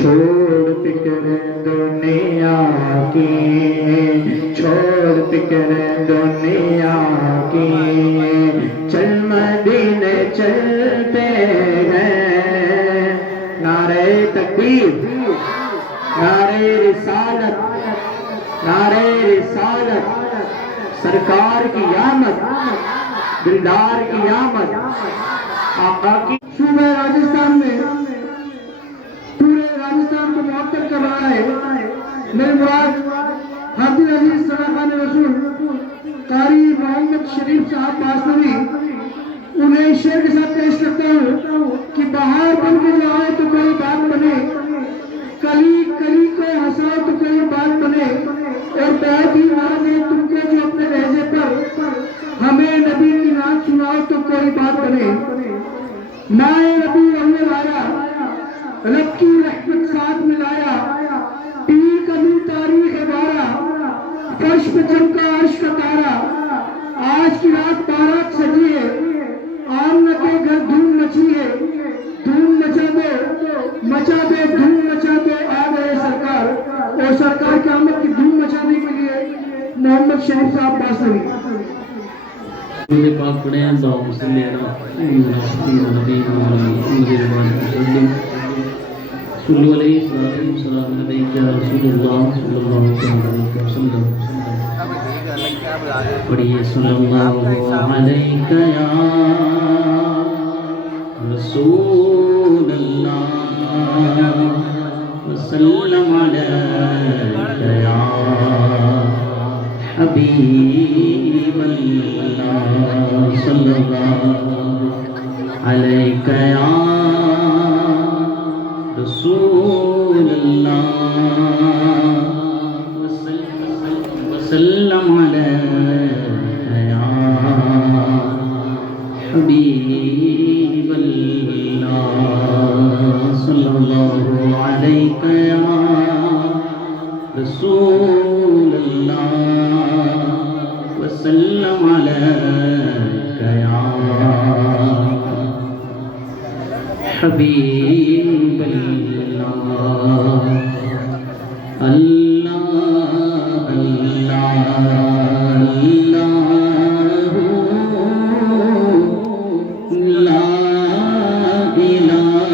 چھوڑ فکر دنیا کی، چھوڑ فکر دنیا کی، چل مدینے چلتے ہیں، نعرہ تکبیر، نعرہ رسالت، نعرہ رسالت، سرکار کی آمد، دلدار کی آمد، آقا کی صوبہ راجستھان میں پورے راجستھان کو معطر کر رہا ہے میرے مراد حافظ عزیز صلاحان رسول قاری محمد شریف صاحب باسنوی، انہیں شعر کے ساتھ پیش کرتا ہوں کہ بہار بن کے جو آئے تو کوئی بات بنے، کلی کلی کو ہنساؤ تو کوئی بات بنے، اور بہت ہی ناز ہے تم کو جو اپنے لہجے پر ہمیں نبی کی نعت سناؤ تو کوئی بات بنے۔ ماہ ربیع الاول آیا، رب کی رحمت ساتھ ملایا، پیر کا دن تاریخ 12، فرش پہ چمکا عرش کا تارا، آج کی رات بارات سجی ہے، آمنہ کے گھر دھوم مچی ہے، دھوم مچا دو مچا دو دھوم مچا دو، آ گئے سرکار، اور سرکار کی آمد کی دھوم مچانے کے لیے محمد شریف صاحب باسنوی۔ میرے پاک پڑھے ہیں اللہم صلی علی نبی محمد صلی علیہ وسلم علیک یا رسول اللہ صلی اللہ علیہ وسلم، پڑھیے صلی اللہ علیک یا رسول اللہ وسلم علیک یا حبیب اللہ صلی اللہ علیک یا رسول اللہ وسلم علیک یا حبیب اللہ صلی اللہ علیک یا رسول اللہ وسلم علیک یا حبیب اللہ۔ اللہ اللہ اللہ لا الہ الا اللہ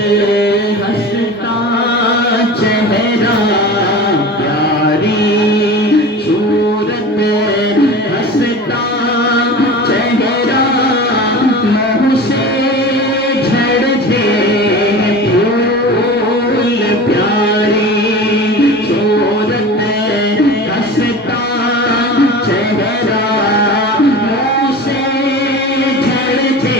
ہنستا چہرہ پیاری صورت ہنستا چہرہ منہ سے جھڑتے پھول پیاری صورت ہنستا چہرہ منہ سے جھڑتے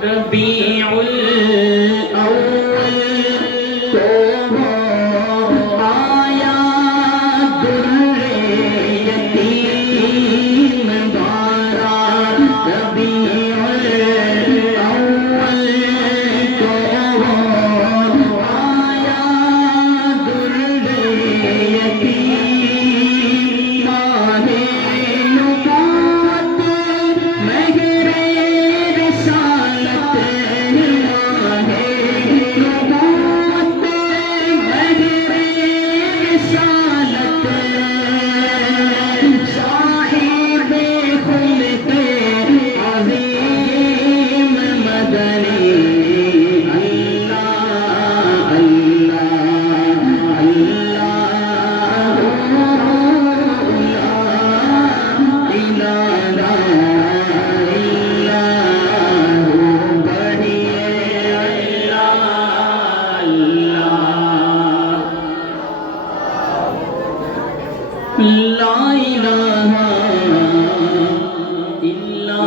ربیع الاول آیا در یتیم بارا ربیع الاول آیا در یتیم ماہ نبوت مہر رسالت لا الہ الا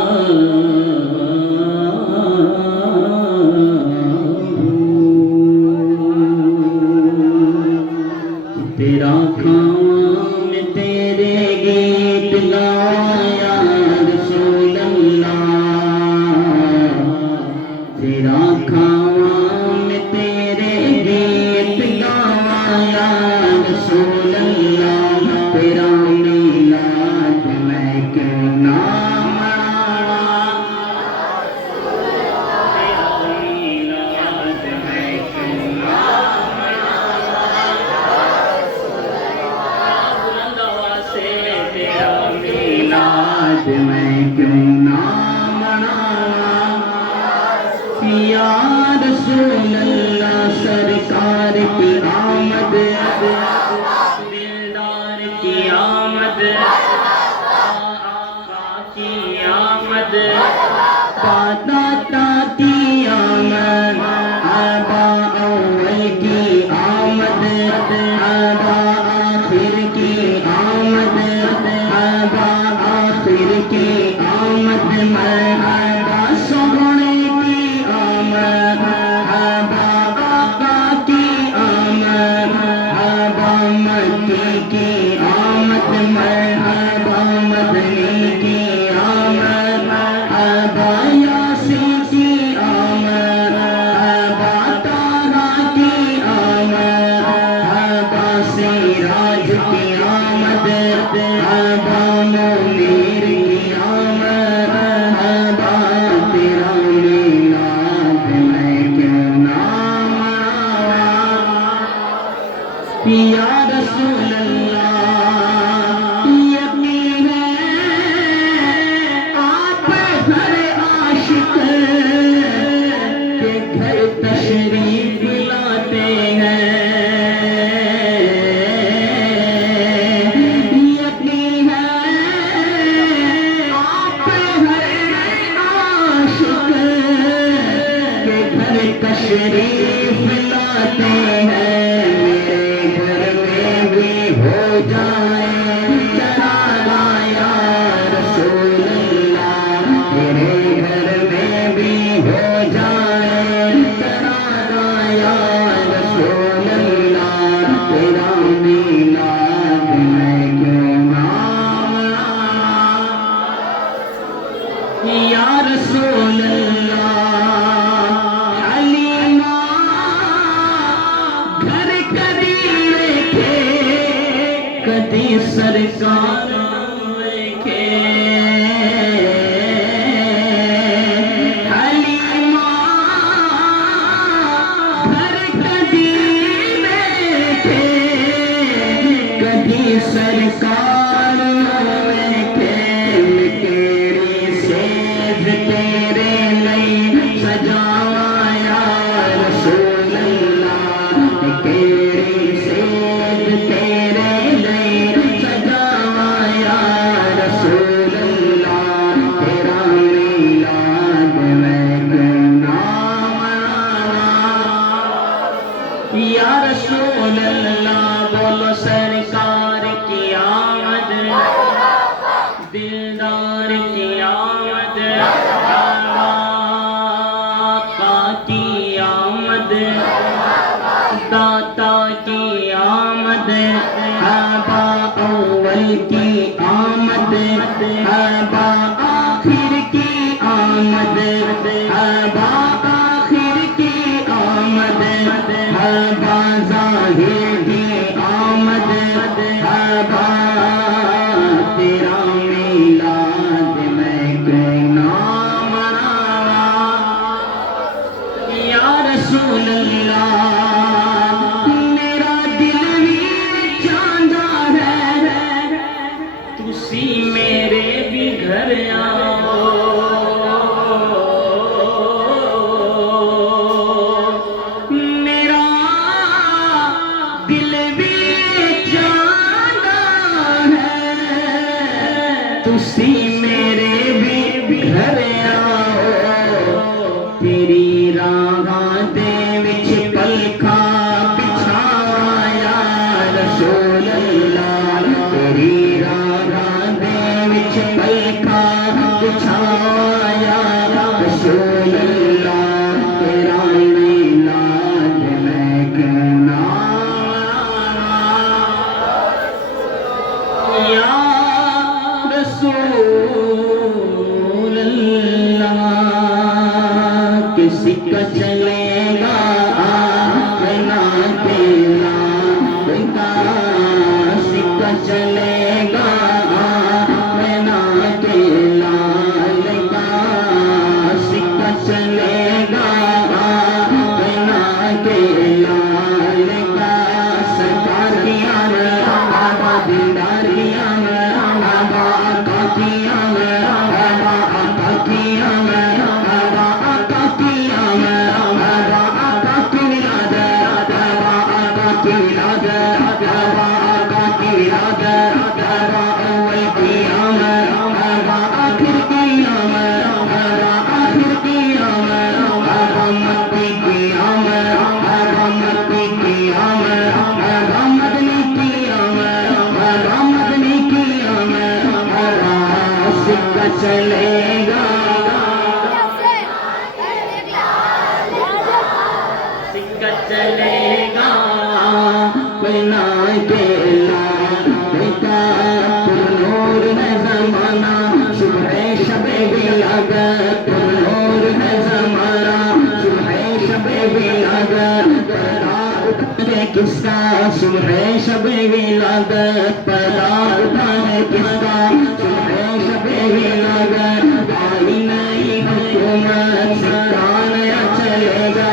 تیرا کام تیرے گیت گایا رسول اللہ تیرا کام تیرے گیت گایا رسول اللہ تیرا میلاد میں کیوں نہ مناواں تیرا میلاد میں کیوں نہ میلاد میں کیوں نہ مناواں یا رسول اللہ سرکار کی آمد دلدار کی آمد آقا کی آمد داتا کی آمد آبا اول کی آمد آبا آخر کی آمد آبا آخر کی آمد مرحبا سونے کی آمد آبا آقا کی آمد آبا مکی کی آمد مرحبا مدنی کی آمد آبا یاسین کی آمد آبا تارا کی آمد آبا سراج کی آمد آبا منیر کی آمد آبا تیرا میلاد میں کیوں نہ مناواں یا رسول اللہ یقین ہے آپ گھر عاشق کے گھر تشریف لاتے ہیں یقین ہے آپ گھر عاشق کے گھر تشریف لاتے ہیں میرے گھر میں بھی ہو جائے ترانہ یا رسول اللہ، میرے گھر میں بھی ہو جائے ترانہ یا رسول اللہ، تیرا میلاد میں کیوں نہ یا رسول اللہ۔ حلیمہ گھر کدی ویکھے کدی سرکار ویکھے، حلیمہ گھر کدی ویکھے کدی سرکار ویکھے، کیڑی سیج تیرے لئی سجاواں یا رسول اللہ، کیڑی سیج تیرے لئی سجاواں یا رسول اللہ، تیرا میلاد میں کیوں نہ مناواں یا رسول اللہ۔ بولو سرکار کی آمد، دلدار کی آمد، آقا کی آمد، داتا کی آمد، آبا اول کی آمد، آبا آخر کی آمد، آبا آخر کی آمد، آبا ظاہر کی آمد، آبا تیرا میلاد میں کیوں نہ مناواں یا رسول اللہ۔ میرا دل بھی چاہتا ہے تسی میرے بھی گھر آؤ، میرا دل بھی چاہتا ہے تسی میرے بھی گھر آؤ، تیری راہاں دے وچ پلکھا بچھاواں یا رسول اللہ، تیری راہاں دے وچ پلکھا بچھاواں یا رسول اللہ، تیرا میلاد میں کیوں نہ یا رسول اللہ۔ کسی کا چلے گا بنا تیرا، کسی کا چلے گا بنا تیرا، کسی کا چلے گا بنا تیرا، سرکار کی آمد، آبا دیدار کی آمد، آبا آقا کی آمد، آبا آقا کی آمد، آبا آقا کی آمد، آبا آقا کی ولادت، آبا آقا کی ولادت، آبا آقا کی ولادت، آبا اول کی آمد، آبا آخر کی آمد، آبا آخر کی آمد، آبا مکی کی آمد، آبا مکی کی آمد، آبا مدنی کی آمد، آبا مدنی کی آمد، آبا سکہ چلے گا سکہ چلے گا بنا تیرا، بیٹا نور ہے زمانہ، صبح شب ولادت نور ہے زمانہ، صبح شب ولادت پڑا اٹھے کس کا، صبح شب ولادت پڑا اٹھے کس کا، صبح شب ولادت آئی نئی حکومت، سکہ نیا چلے گا،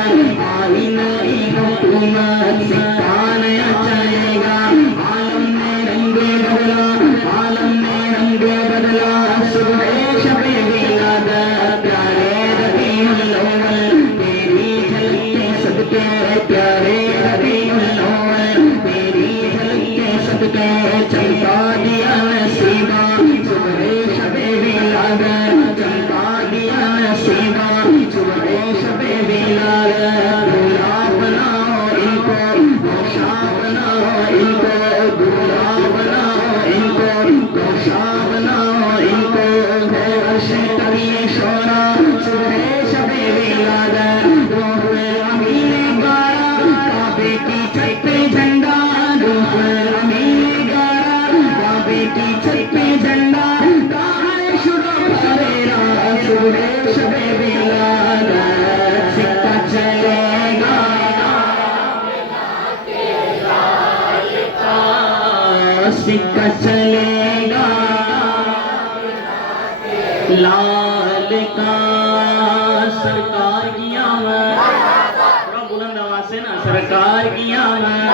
آئی نئی حکومت، سکہ نیا چلے گا، عالم میں رنگ بدلا، عالم میں رنگ بدلا، صبح شب ولادت پیارے ربیع الاول، تیری جھلک کے صدقے پیارے ربیع الاول، تیری جھلک کے صدقے چمکا دیا نصیبہ، صبح شب ولادت چمکا دیا نصیبہ، صبح شب ولادت بھولا بناؤ ان کو، سکہ چلے گا لال کا سرکار کی آمد تھوڑا بلند آواز سے نا سرکار کی آمد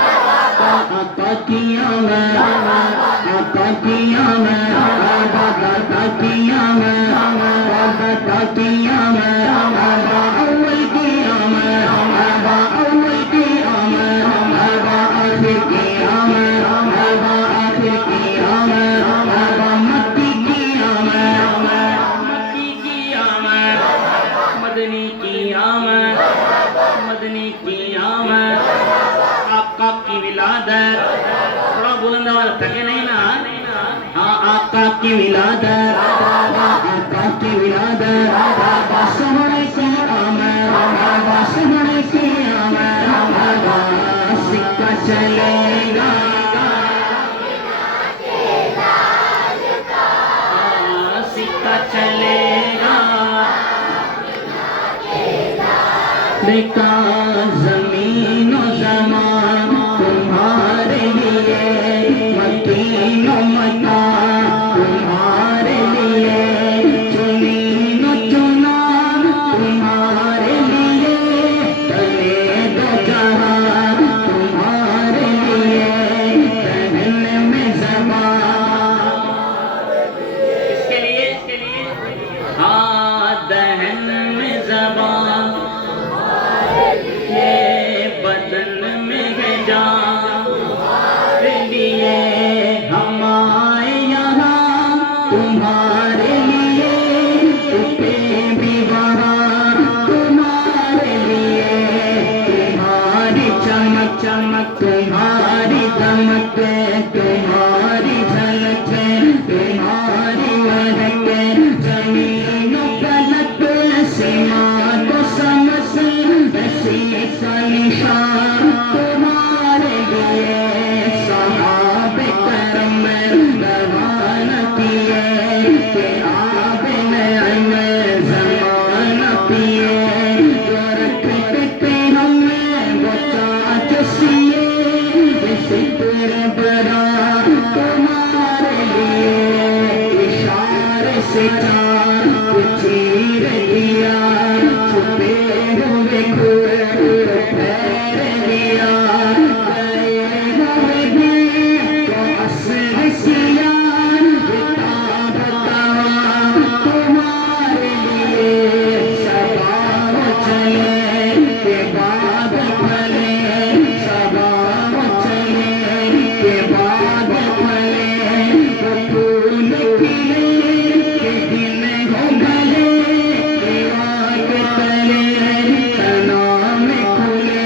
آقا کی آمد آقا کی آمد آقا کی آمد آقا کی آمد اول کی آمد اول کی آمد آخر کی آمد آخر کی آمد مکی کی آمد مکی کی آمد مدنی کی آمد مدنی کی آمد آقا کی ولادت تھوڑا بلند آواز تھکے نہیں نا ہاں آقا کی ولادت آقا کی ولادت سہرے کی آمد سہرے کی آمد سکہ چلے گا سکہ چلے گا دیکھا زمین و زمان تمہارے لیے مکین و مکان تمہارے لیے چنین و چنا تمہارے لیے تلے دو جہاں تمہارے لیے دہن میں زبان اس کے لیے ہاں دہن میں زبان یہ بدن میں ہے جان تمہارے لیے ہم آئے یہاں تمہارے لیے چھپے بھی وہاں تمہارے لیے تمہاری چمک چمک تمہاری دمک تمہاری جھلک تمہاری مہک زمین و فلک سماعت و سمس ایسی کا نشان تمہارے لیے صحاب کرم روانہ کیے کہ آب نعیم زمانہ پیے جو رکھتے تھے ہمیں وہ چاچ سیے ستر برا تمہارے لیے اشارے سے چاند چیر دیا چھپے ہوئے کھوئے پھیر دیا گئے ہوئے بھی تو اصل سیاہ بتا بتا تمہارے لیے سباو چلے کے بعد پھلے سباو چلے کے بعد پھلے وہ پھول کھلے کے دن ہو گلے دیوار کے تلے تنا میں کھلے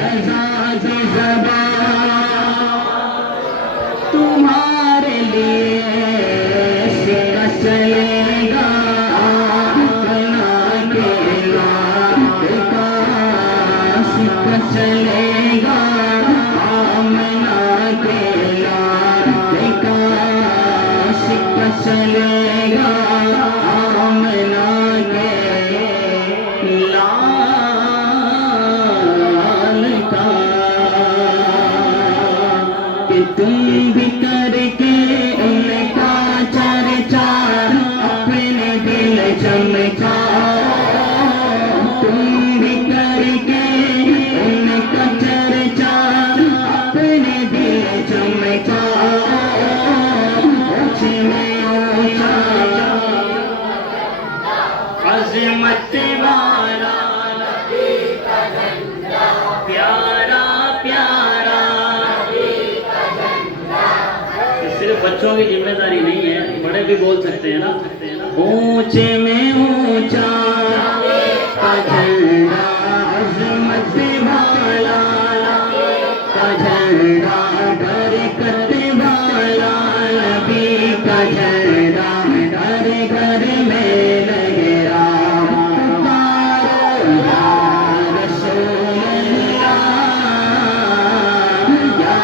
اعزاز زبان تمہارے لیے سکہ چلے گا بنا کے لاد کا سکہ چلے گا آمنہ کے لاد کا سکہ چلے گا آمنہ کے لال کا کہ تم بھی کر کے ان کا چرچا اپنے دل چمکا تم بھی کر کے ان کا چرچا اپنے دل چمکا اونچے میں اونچا عظمت والا پیارا پیارا صرف بچوں کی ذمہ داری نہیں ہے بڑے بھی بول سکتے ہیں نا اونچے میں اونچا کا جھنڈا عظمت والا کا جھنڈا برکت والا نبی کا جھنڈا ہر گھر میں لہرا پکارو یا رسول اللہ یا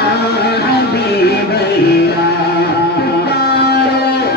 حبیب اللہ پکارو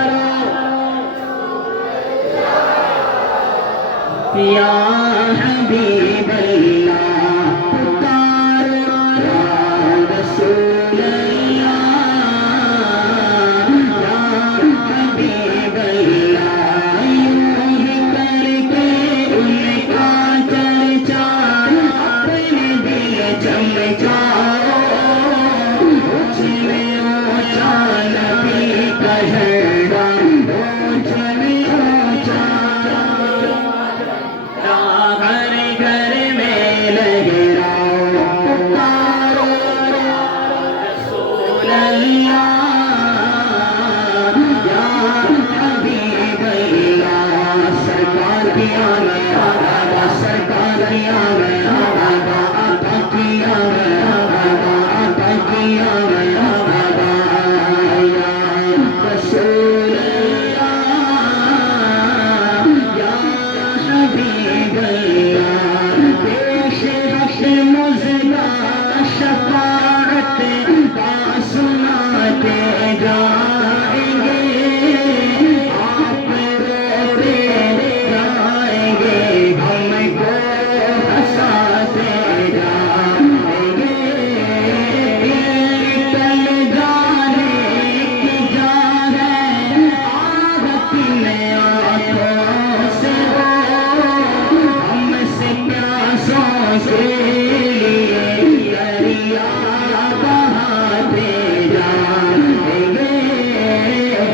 کے لیے دریا بہاتے جائیں گے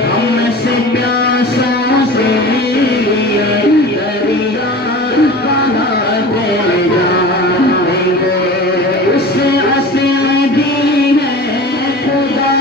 ہم سے پیاسوں کے لیے دریا بہاتے جائیں گے اس اصل بھی ہے خدا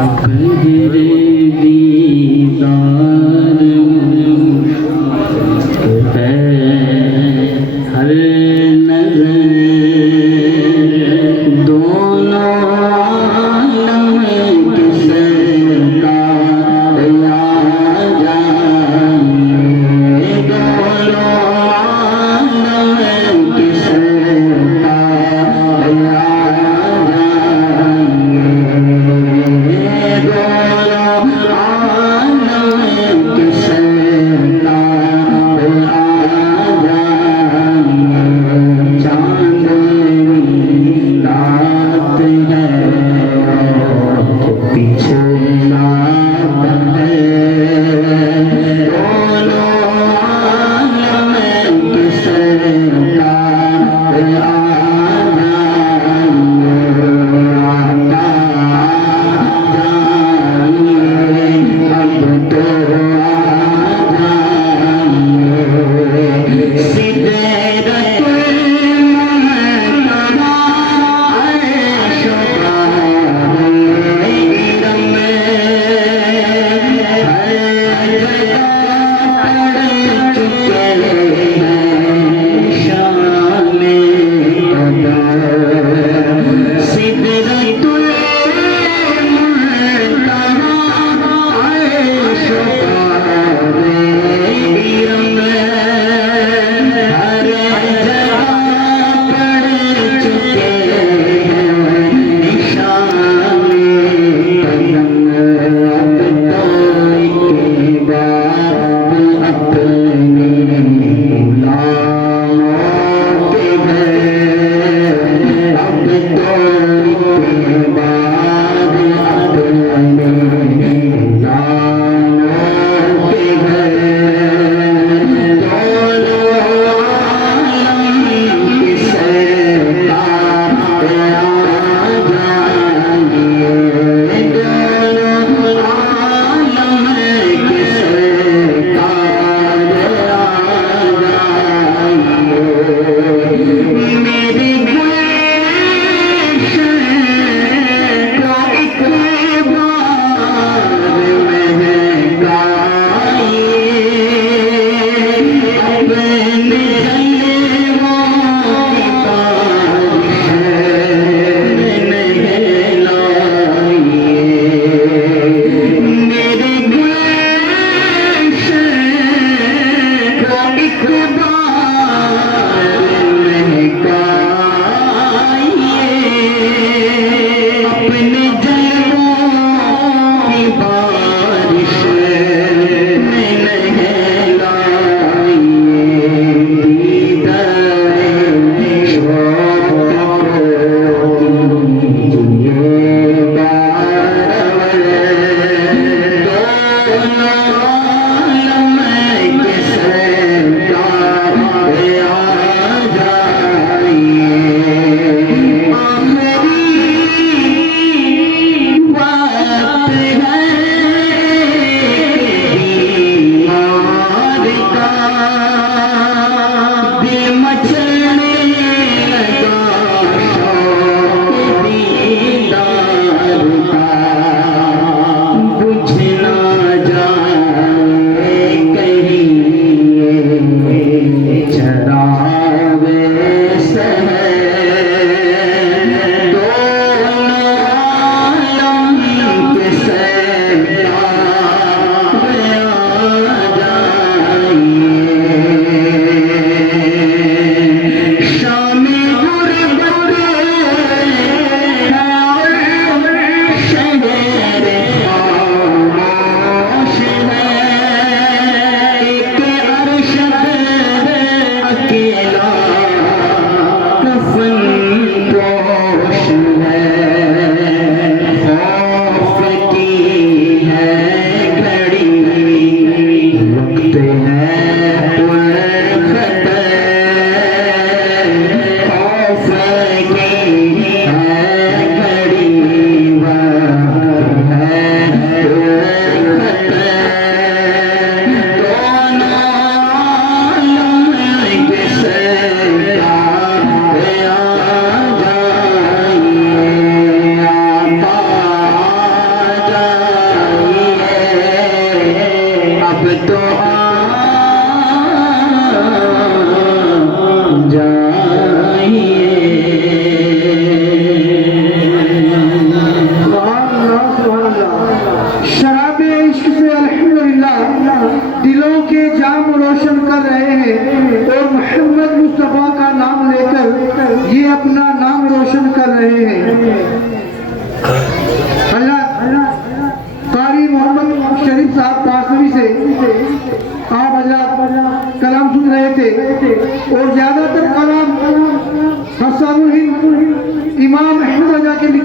ایک بار مہکا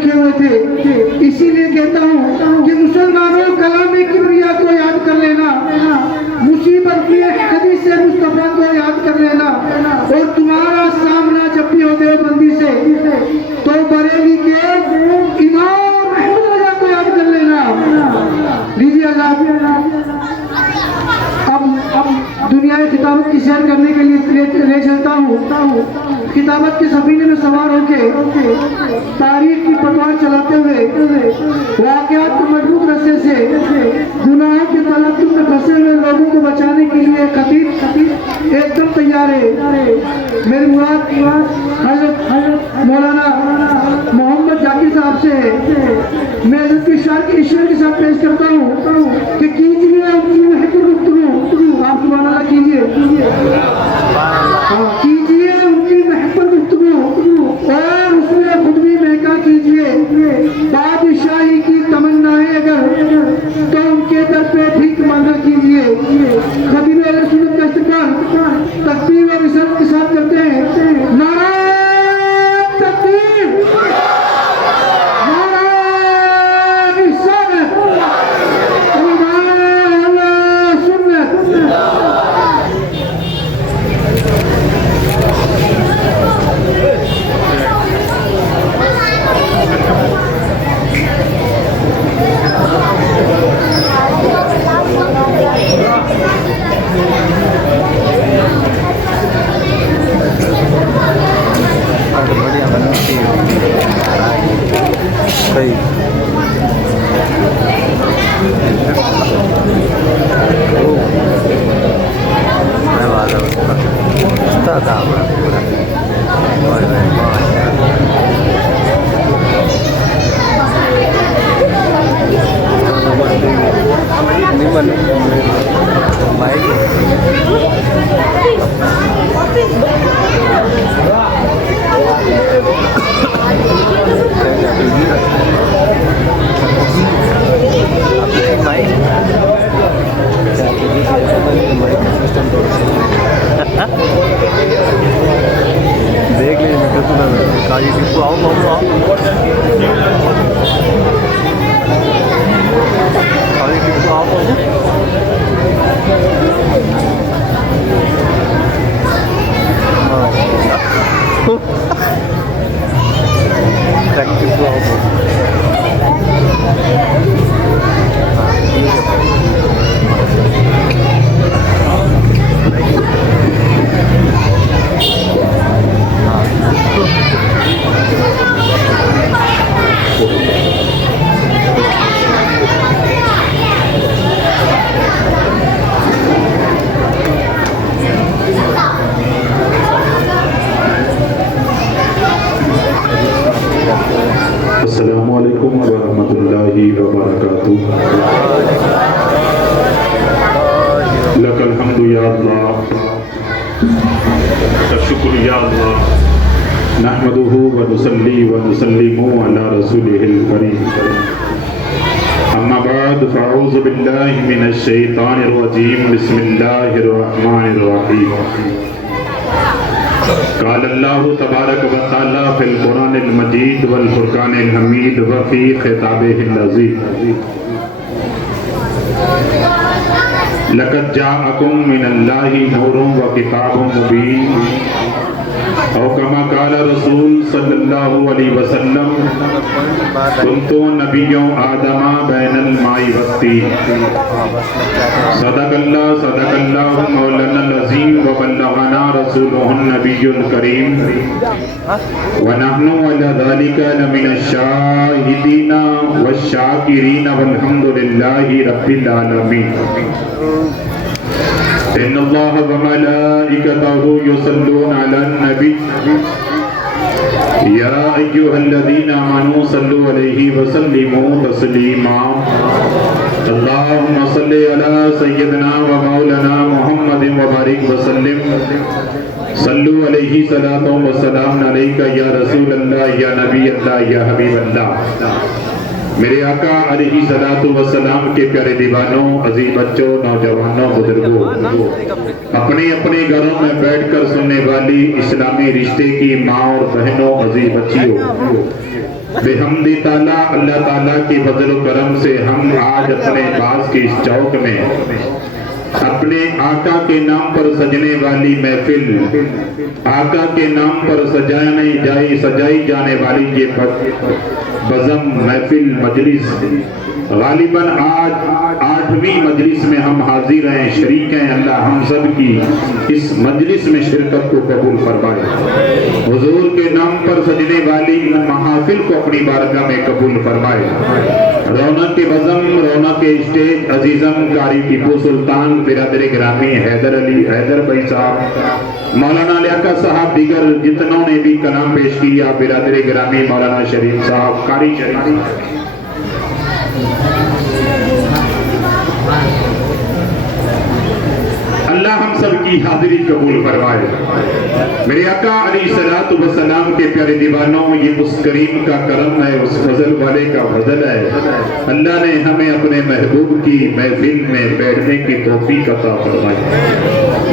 لکھے ہوئے تھے. اسی لیے کہتا ہوں کہ مسلمانوں کلام کبریا کو یاد کر لینا, مصیبت کی حدیث مصطفیٰ کو یاد کر لینا, اور تمہارا سامنا جب بھی ہو دیوبندی سے تو بریلی کے امام احمد رضا کو یاد کر لینا. لیجیے اب دنیا خطابت کی سیر کرنے کے لیے لے چلتا ہوں. خطابت کے سفینے میں سوار ہو کے تاریخ کی پتوار چلاتے ہوئے واقعات کو مضبوط رسے سے گناہوں کے تلقی میں پھنسے ہوئے لوگوں کو بچانے کے لیے خطیب ایک دم تیار ہے. میری مراد حضرت مولانا محمد جاکر صاحب سے ہے. میں حضرت کے اشارے کے ساتھ پیش کرتا ہوں کہ کیجیے ان کی محبت گفتگو. آپ سبحان اللہ کیجیے ان کی محبت گفتگو, اور اس میں خود بھی مہکا کیجیے. بادشاہی کی تمنا ہے اگر تو ان کے در پہ ٹھیک مانگا کیجیے. خطیب اہل سنت کا استقبال تکبیر اور رسالت کے ساتھ کرتے ہیں. نعرہ تکبیر, نعرہ رسالت, نعرہ سنت. دیکھ لیجیے میں کہتا ہوں کاجی ٹپو آؤ کاجی ٹپو آؤ ٹپو آؤ. السلام علیکم ورحمۃ اللہ وبرکاتہ. لک الحمد یا اللہ, شکر یا اللہ, نحمدہ ونصلی ونسلم علی رسولہ الکریم. اما بعد فاعوذ باللہ من الشیطان الرجیم. بسم اللہ الرحمن الرحیم. قال اللہ تبارک و تعالی فی القرآن المجید والفرقان الحمید وفی خطابہ العزیز. لقد جاءکم من اللہ نور و کتاب مبین, او کما قال رسول صلی اللہ علیہ وسلم کنت نبی آدم بین الماء والطین. صدق اللہ مولانا العظیم وبلغنا رسولہ النبی الکریم, ونحن علی ذلک لمن الشاہدین والشاکرین والحمد للہ رب العالمین. ان اللہ وملائکتہ یصلون علی النبی یا ایھا الذین آمنوا صلوا علیہ وسلموا تسلیما. اللہم صلی علی سیدنا و مولانا محمد وبارک وسلم. صلو علیہ صلاۃ و سلام علیک یا رسول اللہ یا نبی اللہ یا حبیب اللہ. میرے آقا علیہ الصلوۃ والسلام کے پیارے دیوانوں، عزیز بچوں، نوجوانوں، بزرگوں، اپنے اپنے گھروں میں بیٹھ کر سننے والی اسلامی رشتے کی ماں اور بہنوں، عزیز بچیوں، بحمد تعالیٰ اللہ تعالیٰ کی فضل و کرم سے ہم آج اپنے پاس کے اس چوک میں اپنے آقا کے نام پر سجنے والی محفل، آقا کے نام پر سجائی جانے والی یہ بزم محفل مجلس، غالباً آج 8ویں مجلس میں ہم حاضر ہیں، شریک ہیں۔ اللہ ہم سب کی اس مجلس میں شرکت کو قبول فرمائے، حضور کے نام پر سجنے والی محافل کو اپنی بارگاہ میں قبول فرمائے۔ رونق کے بزم، رونق کے اسٹیج، عزیزم قاری ٹیپو سلطان، برادر گرامی حیدر بھائی صاحب، مولانا لیاقت صاحب، دیگر جتنوں نے بھی کلام پیش کیا، برادر گرامی مولانا شریف صاحب، قاری شریف، اللہ ہم سب کی حاضری قبول فرمائے۔ میرے آقا علیہ الصلوۃ والسلام کے پیارے دیوانوں، یہ اس کریم کا کرم ہے، اس فضل والے کا فضل ہے، اللہ نے ہمیں اپنے محبوب کی محفل میں بیٹھنے کی توفیق عطا فرمائی۔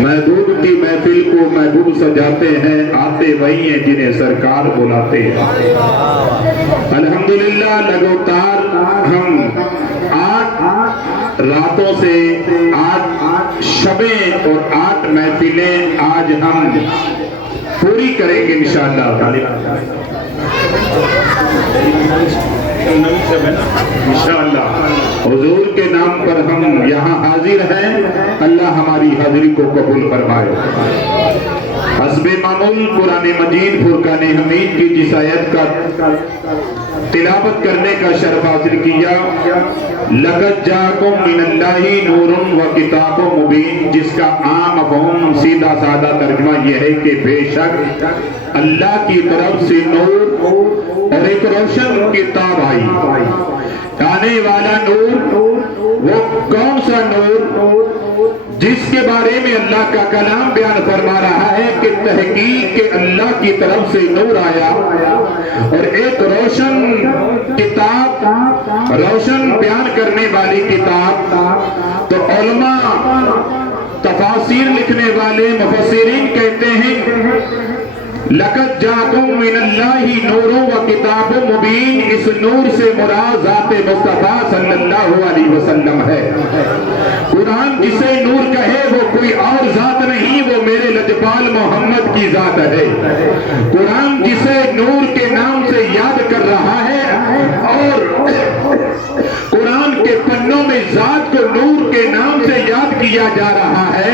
محبوب کی محفل کو محبوب سجاتے ہیں، آتے وہی ہیں جنہیں سرکار بلاتے ہیں۔ الحمدللہ لگاتار ہم 8 راتوں سے 8 شبیں اور 8 محفلیں آج ہم پوری کریں گے انشاءاللہ۔ انشاءاللہ حضور کے نام پر ہم یہاں حاضر ہیں، اللہ ہماری حاضری کو قبول فرمائے۔ حسب معمول قرآن مجید فرقان حمید کی جس آیت کا تلاوت کرنے کا شرف حاصل کیا، لَقَدْ جَاءَكُم مِّنَ اللَّهِ نُورٌ وَكِتَابٌ مُبِينٌ، جس کا عام مفہوم سیدھا سادہ ترجمہ یہ ہے کہ بے شک اللہ کی طرف سے نور اور ایک روشن کتاب آئی۔ آنے والا نور وہ کون سا نور جس کے بارے میں اللہ کا کلام بیان فرما رہا ہے کہ تحقیق کے اللہ کی طرف سے نور آیا، اور ایک روشن کتاب، روشن بیان کرنے والی کتاب۔ تو علماء تفاسیر لکھنے والے مفسرین کہتے ہیں لَقَدْ جَاءَكُم مِّنَ اللَّهِ نُورٌ وَكِتَابٌ مُبِينٌ، اس نور سے مراد ذات مصطفیٰ صلی اللہ علیہ وسلم ہے۔ قرآن جسے نور کہے وہ کوئی اور ذات نہیں، وہ میرے لجپال محمد کی ذات ہے۔ قرآن جسے نور کے نام سے یاد کر رہا ہے، اور قرآن کے پنوں میں ذات کو نور کے نام سے یاد کیا جا رہا ہے،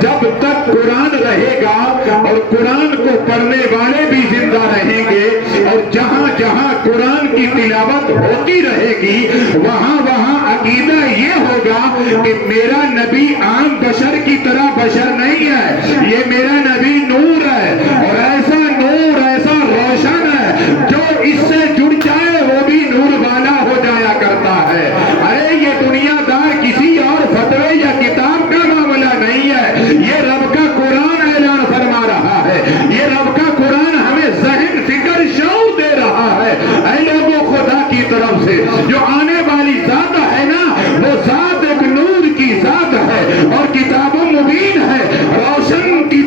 جب تک قرآن رہے گا اور قرآن کو پڑھنے والے بھی زندہ رہیں گے، اور جہاں جہاں قرآن کی تلاوت ہوتی رہے گی وہاں وہاں عقیدہ یہ ہوگا کہ میرا نبی عام بشر کی طرح بشر نہیں ہے، یہ میرا نبی نور ہے، اور ایسا نور، ایسا روشن ہے جو اس سے جڑ جائے وہ بھی نور والا ہو جایا کرتا ہے۔ ارے یہ دنیا دار کسی اور فتوے یا کتاب کا معاملہ نہیں ہے، یہ رب کا قرآن اعلان فرما رہا ہے، یہ رب کا قرآن ہمیں ذہن، فکر، شعور دے رہا ہے۔ اے لوگوں، خدا کی طرف سے جو آنے والی ذات ہے نا، وہ ذات ایک نور کی ذات ہے، اور کتاب مبین ہے، روشن کی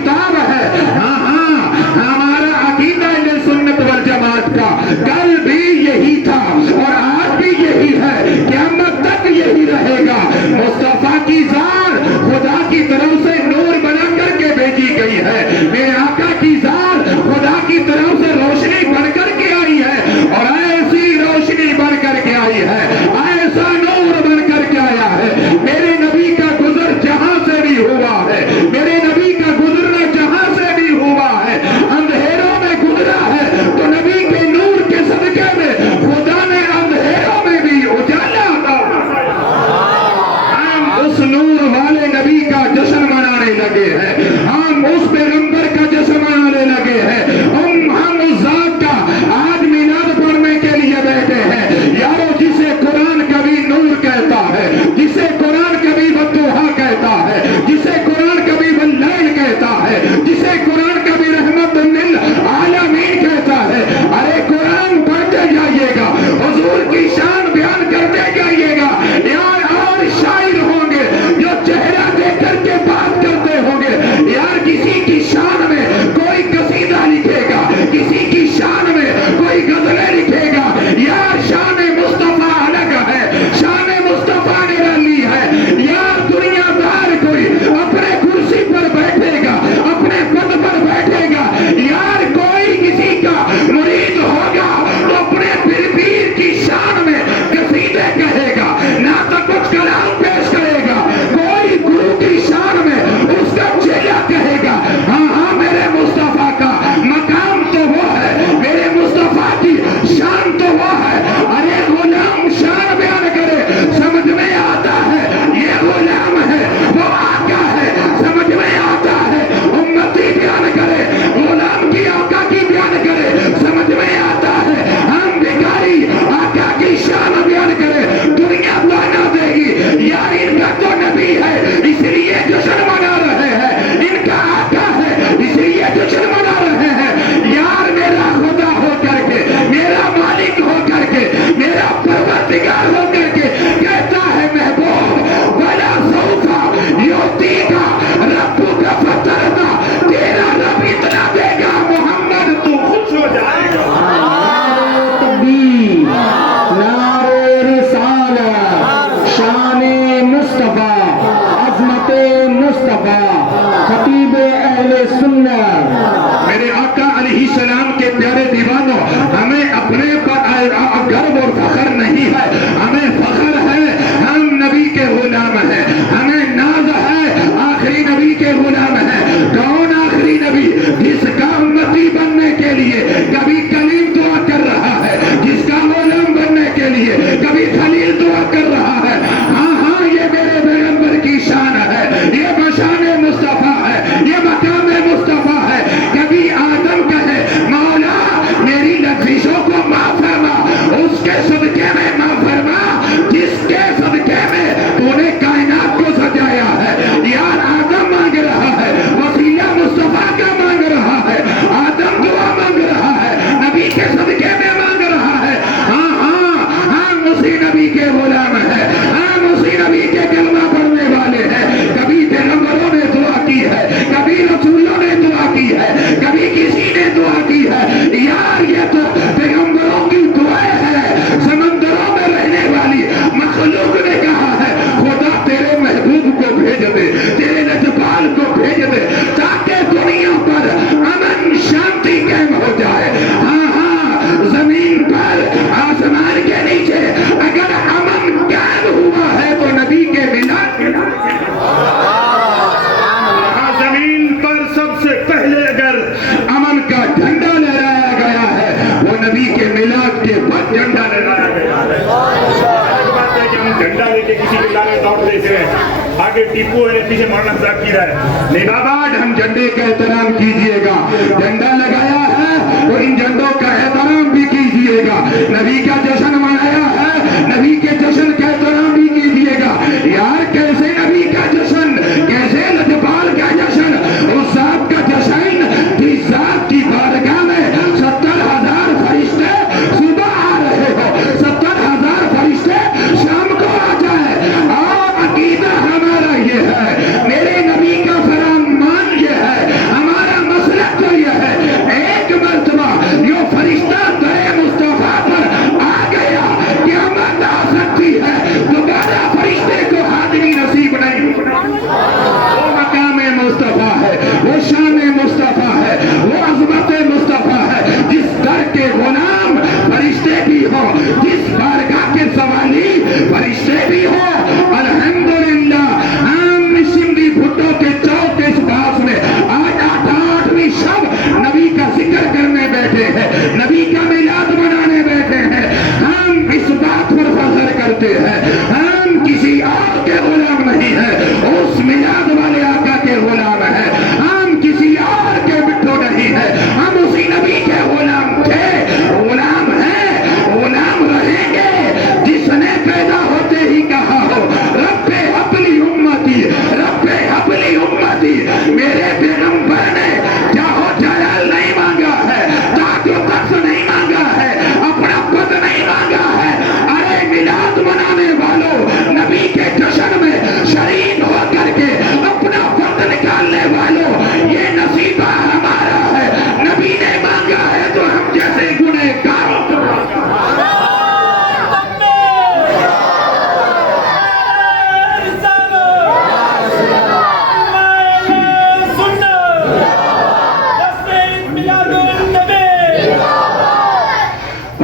کبھی کلیم دعا کر رہا ہے جس کا غلام بننے کے لیے، کبھی خلیل دعا کر رہا ہے. ہاں ہاں یہ میرے پیغمبر کی شان ہے، یہ مشان مصطفیٰ ہے، یہ مقام مصطفیٰ ہے. کبھی آدم کہے مولا میری لفظوں کو معاف فرما، اس کے صدقے میں معاف فرما جس کے صدقے میں تو نے کائنات کو سجایا ہے. یار آدم مانگ رہا ہے، وسیلہ مصطفیٰ کا مانگ رہا ہے، آدم دعا مانگ رہا ہے، نبی کے صدقے میں مانگ رہا ہے. ہاں ہاں ہم اسی نبی کے غلام ہیں، ہم اسی نبی کے کلمہ پڑھنے والے ہیں. کبھی پیغمبروں نے دعا کی ہے، کبھی رسولوں نے دعا کی ہے، کبھی کسی نے دعا کی ہے. یار یہ تو پیغمبروں کی دعائیں ہیں. سمندروں میں رہنے والی مخلوق نے کہا ہے خدا تیرے محبوب کو بھیج دے، تیرے لجپال کو بھیج دے تاکہ دنیا پر امن شانتی قائم ہو جائے. ہاں ہاں زمین پر آسمان کے نیچے اگر امن قائم ہوا ہے تو نبی کے ملاد کے زمین پر سب سے پہلے اگر امن کا جھنڈا لہرایا گیا ہے وہ نبی کے میلاد کے بعد جھنڈا لہرایا گیا ہے. بات ہے کہ ہم جھنڈا لے کے کسی کے لانے دوڑ دیتے ہیں، آگے ٹیپو ہے پیچھے مولانا ذاکر ہے. نہیں بابا ہم جھنڈے کا احترام کیجئے گا، جھنڈا لگایا ہے تو ان جھنڈوں کا احترام بھی کیجئے گا. نبی کا جشن منایا ہے، نبی کے جشن کا احترام بھی کیجئے گا. یار کیسے نبی کا جشن، کیسے لجپال کا جشن، اس ذات کا جشن جس ذات کی بارگاہ میں 70,000 فرشتے صبح آ رہے ہو، 70,000 فرشتے شام کو آ جائے. اور عقیدہ ہمارا یہ ہے، میرے نبی کا فرمان یہ ہے، ہمارا مسلک تو یہ ہے ایک مرتبہ یہ فرشتہ درے مصطفیٰ پر آ گیا قیامت آ سکتی ہے، دوبارہ فرشتے کو حاضری نصیب نہیں. وہ مقام مصطفیٰ ہے، وہ شان مصطفیٰ ہے، وہ عظمت مصطفیٰ ہے. جس در کے غلام فرشتے بھی ہو، جس بارگاہ کے سوالی فرشتے بھی ہو. الحمدللہ ہم سندھی بھٹو کے چوک کے اس باس میں آج 8ویں شب نبی کا ذکر کرنے بیٹھے ہیں، نبی کا میلاد منانے بیٹھے ہیں. ہم اس بات پر فخر کرتے ہیں ہم کسی اور کے غلام نہیں ہیں، اس میلاد والے آقا کے غلام ہیں. ہم کسی اور کے بٹھو نہیں ہیں، ہم اسی نبی کے غلام تھے، غلام ہیں، غلام رہیں گے. جس نے پیدا ہوتے ہی کہا ہو رب اپنی امتی، رب اپنی امتی، میرے پیغمبر نے چاہو جلال نہیں مانگا ہے، تاج و تخت نہیں مانگا ہے، اپنا پد نہیں مانگا ہے. ارے میلاد منانے والوں، نبی کے جشن میں شریک ہو کر کے اپنا پد نکالنے والوں، یہ نصیبہ ہمارا ہے. نبی نے مانگا ہے تو ہم جیسے گنہگاروں کو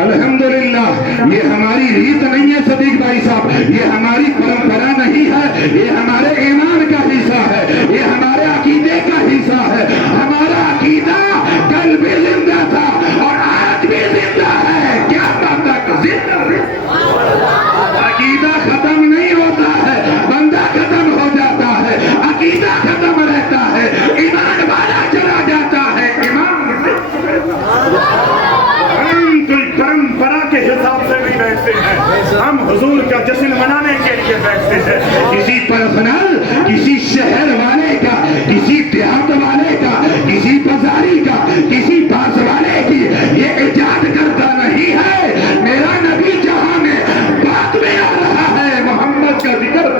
الحمدللہ. یہ ہماری ریت نہیں ہے صدیق بھائی صاحب، یہ ہماری پرمپرا نہیں ہے، یہ ہمارے ایمان کا حصہ ہے، یہ ہمارے عقیدے کا حصہ ہے. ہمارا عقیدہ کل بھی زندہ تھا اور آج بھی زندہ ہے، قیامت تک زندہ ہے. عقیدہ ختم نہیں ہوتا ہے، بندہ ختم ہو جاتا ہے، عقیدہ ختم رہتا ہے، ایمان والا چلا جاتا ہے. ہم کوئی پرمپرا کے حساب سے نہیں بیٹھتے ہیں، ہم حضور کا جشن منانے کے لیے بیٹھتے ہیں. کسی پرسنل، کسی شہر والے کا، کسی دیہات والے کا، کسی بازاری کا، کسی پاس والے کی یہ ایجاد کرتا نہیں ہے. میرا نبی جہاں میں بات میں آ رہا ہے، محمد کا ذکر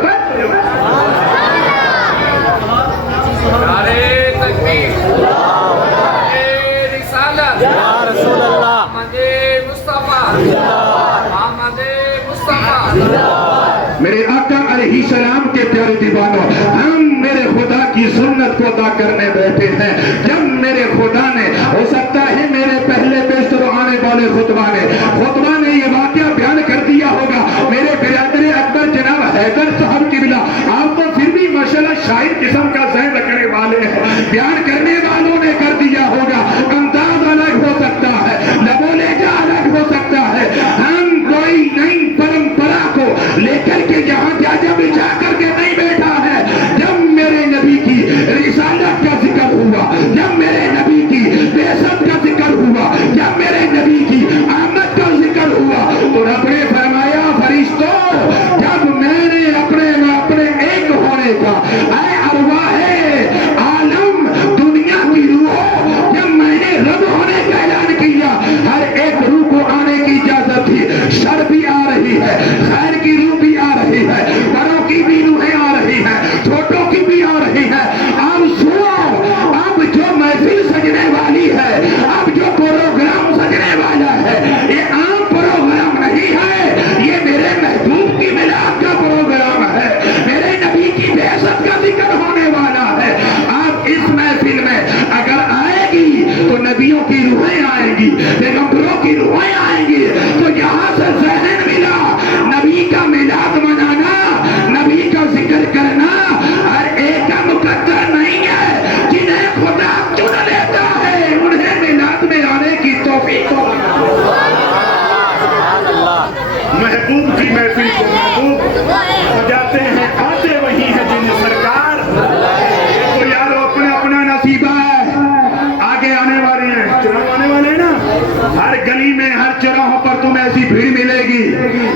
میرے آقا علیہ السلام کے پیارے دیوانوں، ہم میرے خدا کی سنت کو ادا کرنے بیٹھے ہیں. جب میرے خدا نے، ہو سکتا ہے میرے پہلے بیشتر آنے والے خطبہ نے یہ واقعہ بیان کر دیا ہوگا. میرے برادر اکبر جناب حیدر صاحب کی بلا آپ تو پھر بھی ماشاءاللہ شاعر قسم کا ذہن رکھنے والے ہیں، بیان کرنے والوں نے کر دیا ہوگا. انداز الگ ہو سکتا یہ عام پروگرام نہیں ہے، یہ میرے محبوب کی میلاد کا پروگرام ہے، میرے نبی کی بعثت کا ذکر ہونے والا ہے۔ آپ اس محفل میں اگر آئے گی تو نبیوں کی روحیں آئیں گی، پیغمبروں کی روحیں آئیں گی، تو یہاں سے ذہن ملا نبی کا میلاد منانا، نبی کا ذکر کرنا ہر ایک کا مقدر نہیں ہے، جنہیں خدا چن لیتا ہے انہیں میلاد میں آنے کی توفیق محبوب کی محفل کو محبوب ہو جاتے ہیں، آتے وہی ہیں جنہیں سرکار تو یارو اپنا اپنا نصیبہ ہے، آگے آنے والے ہیں، چناؤ آنے والے ہیں نا، ہر گلی میں ہر چوراہوں پر تمہیں ایسی بھیڑ ملے گی،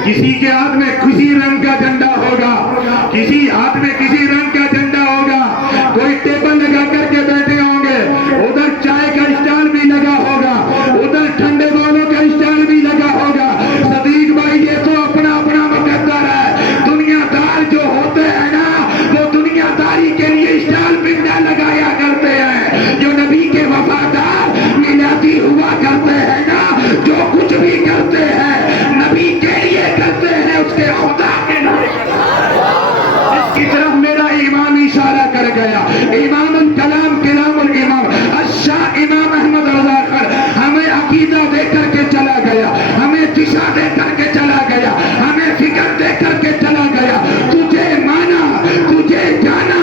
کسی کے ہاتھ میں کسی رنگ کا جھنڈا ہوگا، کسی ہاتھ میں کسی رنگ کا جھنڈا ہوگا، کوئی ٹیبل لگا کر کے بیٹھے ہوں گے، ادھر چائے کا اسٹال بھی لگا ہوگا، ادھر ٹھنڈے والوں کا اسٹال بھی لگا ہوگا۔ صدیق بھائی یہ تو اپنا اپنا مقدر ہے، دنیا دار جو ہوتے ہیں نا وہ دنیا داری کے لیے اسٹال پنڈا لگایا کرتے ہیں، جو نبی کے وفادار میلادی ہوا کرتے ہیں نا، جو کچھ بھی کرتے ہیں نبی کے لیے کرتے ہیں، اس کے خدا کے لیے کرتے ہیں۔ اس کی طرف میرا امام اشارہ کر گیا، امام الکلام کلام الامام الشاہ امام احمد رضا خان ہمیں عقیدہ دے کر کے چلا گیا، ہمیں دشا دے کر کے چلا گیا، ہمیں فکر دے کر کے چلا گیا، تجھے مانا تجھے جانا،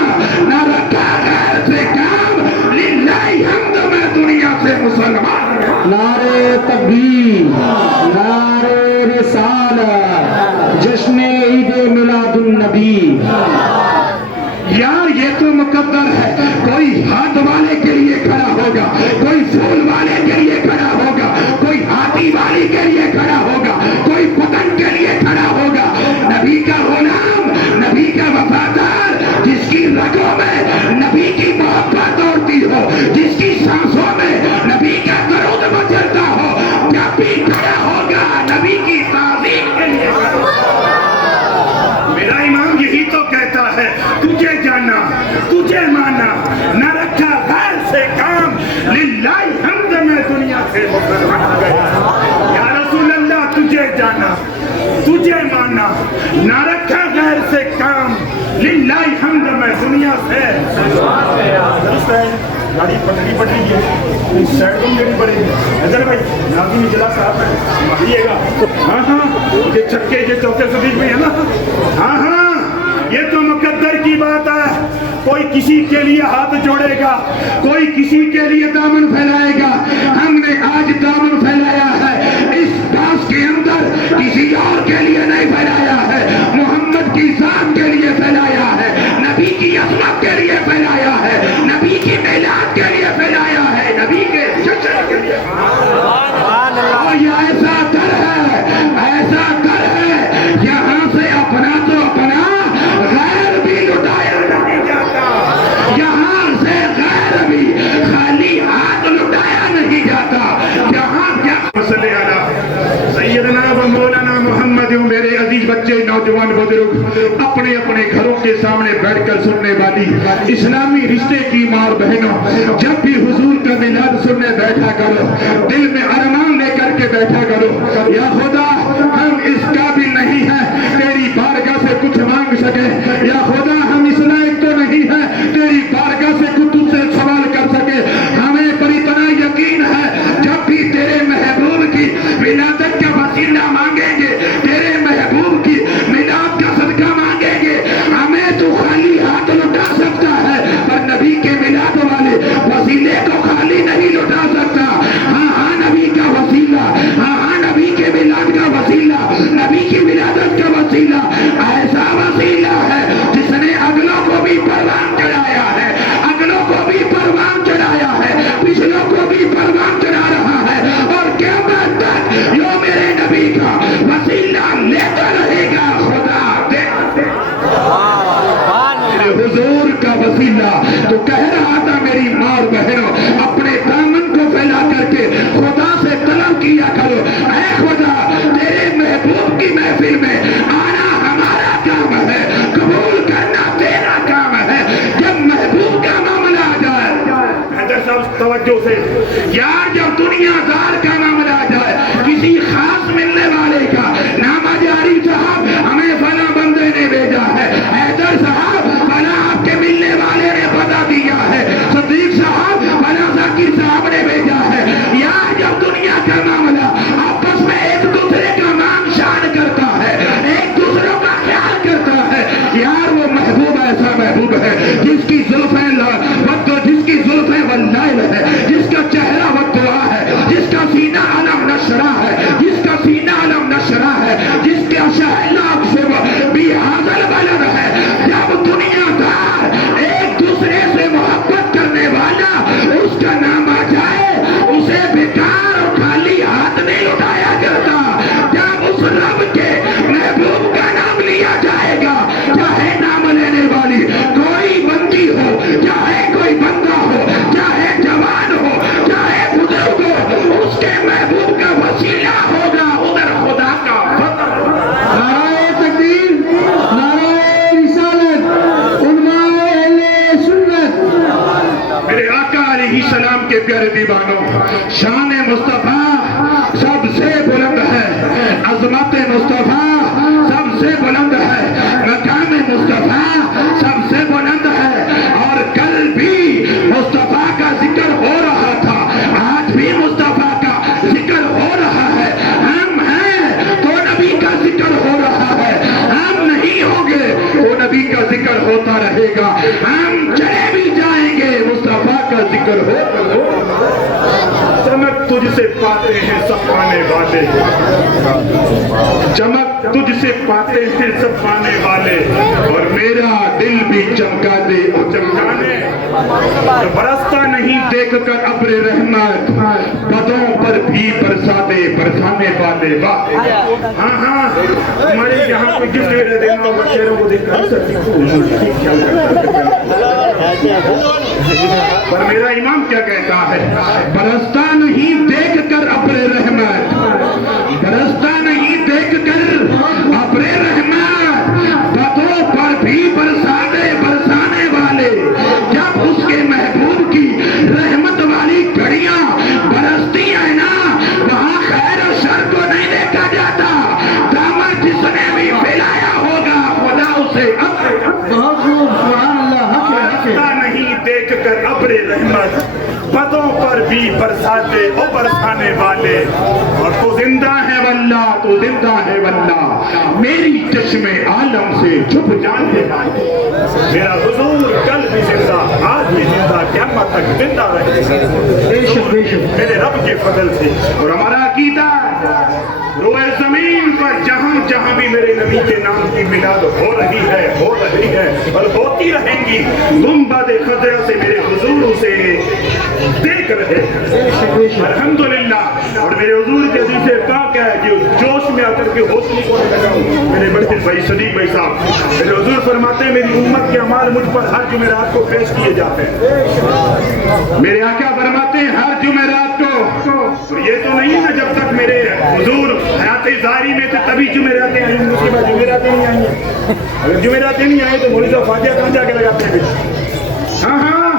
نہ رکھا غیر سے کام، للہ حمد میں دنیا سے مسلمان۔ نعرے تکبیر، نعرے رسالت، جشن عید میلاد النبی۔ یار یہ تو مقدر ہے، کوئی ہاتھ والے کے لیے کھڑا ہوگا، کوئی پھول والے کے لیے کھڑا ہوگا، کوئی ہاتھی والی کے لیے کھڑا ہوگا، کوئی پتنگ کے لیے کھڑا ہوگا، نبی کا غلام، نبی کا وفادار، جس کی رگوں میں نبی کی محبت دوڑتی ہو، جس کی سانسوں میں نبی کا درود مچلتا ہو، جب بھی کھڑا ہوگا نبی کی تعظیم کے لیے کھڑا ہوگا۔ میرا امام یہی تو کہتا ہے، تجھے جانا تجھے مانا، نہ رکھا غیر سے کام، للہ حمد میں دنیا سے مسلمان گیا۔ یا رسول اللہ تجھے جانا تجھے مانا، نہ رکھا غیر سے کام، للہ حمد میں دنیا سے درست ہے۔ گاڑی پٹری پٹ رہی ہے، سائڈ کو دینی پڑے گی۔ حضر بھائی ناظم اجلا صاحب ہے، مانیے گا۔ ہاں ہاں یہ چھکے یہ چوکے صدیق میں ہے نا، ہاں ہاں یہ تو مقدر کی بات ہے۔ کوئی کسی کے لیے ہاتھ جوڑے گا، کوئی کسی کے لیے دامن پھیلائے گا، ہم نے آج دامن پھیلایا ہے، اس باس کے اندر کسی اور کے لیے نہیں پھیلایا ہے، محمد کی ذات کے لیے پھیلایا ہے، نبی کی عظمت کے لیے پھیلایا ہے، نبی کی میلاد کے لیے پھیلایا ہے، نبی کے جشن کے لیے۔ اور یہ ایسا در ہے، ایسا در ہے، یہاں سے اپنا تو اپنا غیر بھی لٹایا نہیں جاتا، یہاں سے غیر بھی خالی ہاتھ لٹایا نہیں جاتا، یہاں کیا مسئلے سیدنا و مولانا محمد۔ میرے عزیز بچے نوجوان بزرگ اپنے اپنے گھروں کے سامنے بیٹھ کر سننے والی اسلامی رشتے کی ماں اور بہنوں، جب بھی حضور کا میلاد سننے بیٹھا کرو، دل میں ارمان لے کر کے بیٹھا کرو، یا خدا ہم اس قابل نہیں ہیں تیری بارگاہ سے کچھ مانگ سکے، یا خدا ہم اس لائق تو نہیں ہیں تیری بارگاہ سے کچھ تجھ سے سوال کر سکے، ہمیں پر اتنا یقین ہے جب بھی تیرے محبوب کی ولادت کا وسیلہ مانگیں گے، تیرے محبوب کی میلاد کا صدقہ مانگیں گے، ہمیں تو خالی ہاتھ لٹا سکتا ہے پر نبی کے میلاد والے وسیلے کو خالی نہیں لٹا سکتا۔ ہاں ہاں نبی کا وسیلہ، ہاں ہاں نبی کے میلاد کا وسیلہ، نبی کی ولادت کا وسیلہ ایسا وسیلہ ہے جس نے اگلوں کو بھی پروان چڑھایا ہے، اگلوں کو بھی پروان چڑھایا ہے، پچھلوں کو بھی پروان چڑھا رہا ہے، اور قیامت تک جو میرے نبی کا وسیلہ لیتا رہے گا خدا حضور کا وسیلہ۔ تو کہہ رہا تھا میری ماں اور بہنوں، اپنے دامن کو پھیلا کر کے خدا سے طلب کیا کرو، اے خدا تیرے محبوب کی محفل میں آنا ہمارا نہیں اٹھایا جاتا جب اس رب کے محبوب کا نام لیا جائے گا. چاہے نام لینے والی کوئی بندی ہو, چاہے کوئی بندہ ہو, چاہے جوان ہو, چاہے بزرگ ہو, اس کے محبوب کا وسیلہ ہوگا ادھر خدا کا فضل. نعرہ تکبیر, نعرہ رسالت, علماء اہل سنت. میرے آقا علیہ السلام کے پیارے دیوانوں, شان مصطفیٰ سب سے بلند ہے, عظمت مصطفیٰ سب سے بلند ہے, مقام مصطفیٰ سب سے بلند ہے. اور کل بھی مصطفیٰ کا ذکر ہو رہا تھا, آج بھی مصطفیٰ کا ذکر ہو رہا ہے. ہم ہیں تو نبی کا ذکر ہو رہا ہے, ہم نہیں ہوں گے تو نبی کا ذکر ہوتا رہے گا. ہم چلے بھی جائیں گے, مصطفیٰ کا ذکر ہو. چمک تجھ سے پاتے ہیں سب پانے والے, چمک تجھ سے پاتے ہیں سب پانے والے, اور میرا دل بھی چمکا دے اور چمکانے. برستا نہیں دیکھ کر ابر رحمت, بدوں پر بھی برسا دے برسانے والے. ہاں ہاں, ہمارے یہاں پہ گفٹ دے دینا اور بچوں کو دیکھ کر پر میرا امام کیا کہتا ہے, برستا نہیں دیکھ کر ابر رحمت, برستا نہیں دیکھ کر ابر رحمت, بدوں پر بھی برسا دے برسانے والے. جب اس کے محبوب کی رحمت والی گھڑیاں برستی ہیں نا, وہاں خیر و شر کو نہیں دیکھا جاتا, دامن جس نے بھی پھیلایا ہوگا خدا اسے بہت خوب, سبحان اللہ. برستا نہیں دیکھ کر ابر رحمت, بدوں پر بھی برساتے اور برسانے والے. اور تو زندہ ہے واللہ, تو زندہ ہے واللہ, میری چشم عالم سے چھپ جانے والے. میرا حضور کل بھی زندہ, آج بھی زندہ, قیامت تک زندہ رہے گا میرے رب کے فضل سے. اور ہمارا عقیدہ روئے زمین پر جہاں جہاں بھی میرے نبی کے نام کی میلاد ہو رہی ہے اور ہوتی رہیں گی, گنبد خضرا سے میرے حضور اسے دیکھ رہے ہیں. الحمدللہ. اور میرے حضور کے دل سے پاک ہے کہ جوش میں آ کر کے ہوش نہیں ہونے لگا ہوں. میرے بڑے بھائی صدیق بھائی صاحب, میرے حضور فرماتے ہیں میری امت کے اعمال مجھ پر ہر جمعرات کو پیش کیے جاتے ہیں. میرے آقا فرماتے ہیں ہر جمعرات کو. یہ تو نہیں ہے جب تک میرے حضور حیات ظاہری میں تھے تبھی جمعراتیں آئیں, اس کے بعد جمعراتیں نہیں آئیں ہیں. اگر جمعراتیں نہیں آئیں تو مولوی صاحب فاتحہ کہاں جا کے لگاتے ہیں. ہاں ہاں,